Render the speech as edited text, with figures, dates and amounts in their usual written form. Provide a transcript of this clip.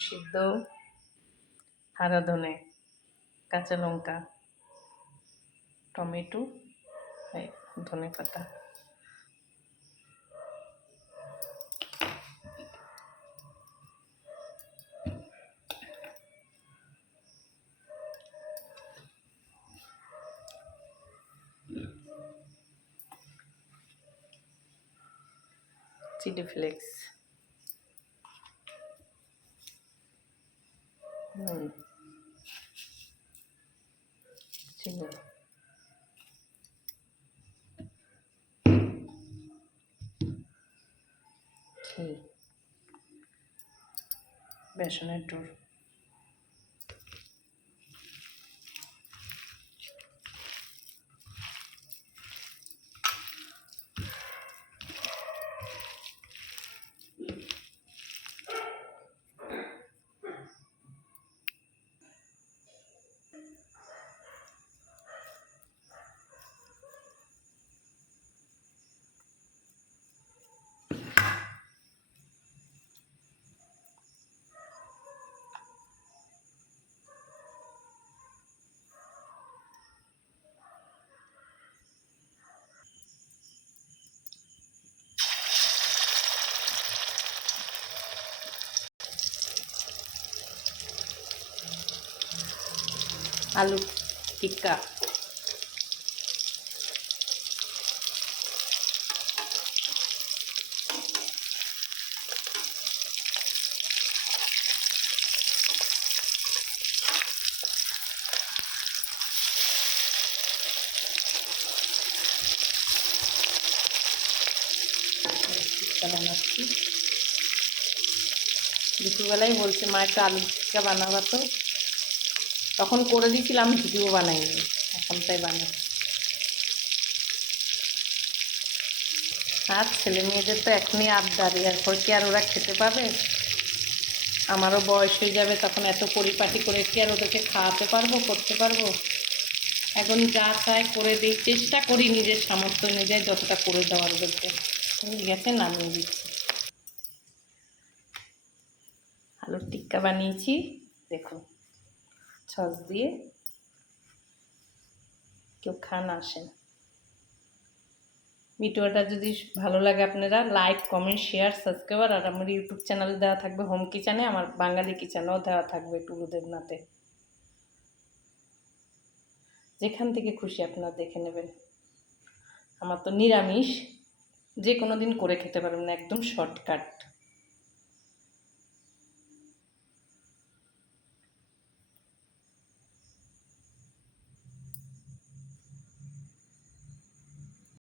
সিদ্ধ, হারা ধনে, কাঁচা লঙ্কা, টমেটো, ধনে পাতা। চিলি ফ্লেক্স, চিনি, ঘি, বেসনের ডোর, আলু টিক্কা, বানাচ্ছি। দুপুরবেলায় বলছে মা একটু আলু টিক্কা বানাবা, তো তখন করে দিয়েছিলাম, ভিডিও বানাইনি, এখন তাই বানাচ্ছি। আর ছেলে মেয়েদের তো এখনই আবদার, এরপর কি আর ওরা খেতে পাবে? আমারও বয়স হয়ে যাবে, তখন এত পরিপাটি করে কি আর ওদেরকে খাওয়াতে পারবো, করতে পারবো? এখন যা চায় করে দিই, চেষ্টা করি নিজের সামর্থ্য অনুযায়ী যতটা করে দেওয়ার ওদেরকে। ঠিক আছে, নামিয়ে দিচ্ছি। আলুর টিক্কা বানিয়েছি, দেখুন, সস দিয়ে। কেউ খান, আসেন। ভিডিওটা যদি ভালো লাগে আপনারা লাইক, কমেন্ট, শেয়ার, সাবস্ক্রাইব। আর আমার ইউটিউব চ্যানেলে দেওয়া থাকবে হোম কিচেনে, আমার বাঙালি কিচেনেও দেওয়া থাকবে টুলু দেবনাথে। যেখান থেকে খুশি আপনারা দেখে নেবেন। আমার তো নিরামিষ, যে কোনো দিন করে খেতে পারবেন, একদম শর্টকাট।